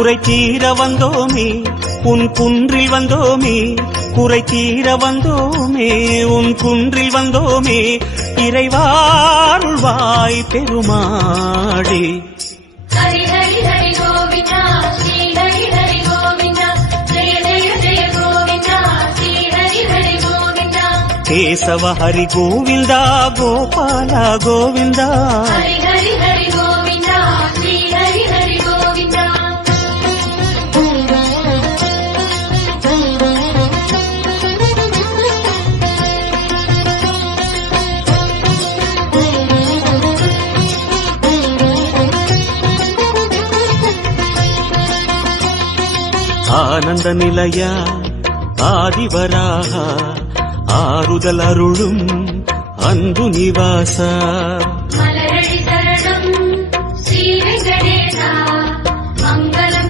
குறை தீர வந்தோமே உன் குன்றில் வந்தோமே, குறை தீர வந்தோமே உன் குன்றில் வந்தோமே, இறைவாருள்வாய் பெருமாளே. ஹரி ஹரி ஹரி கோவிந்தா ஸ்ரீ ஹரி ஹரி கோவிந்தா, ஜெய ஜெய ஜெய கோவிந்தா ஸ்ரீ ஹரி ஹரி கோவிந்தா. கேசவ ஹரி கோவிந்தா கோபால கோவிந்தா, ஹரி ஹரி ஹரி கோவிந்தா ஸ்ரீ ஹரி ஹரி கோவிந்தா. ஆனந்த நிலையா ஆதிவராக ஆறுதல் அருளும் அன்பு நிவாசா.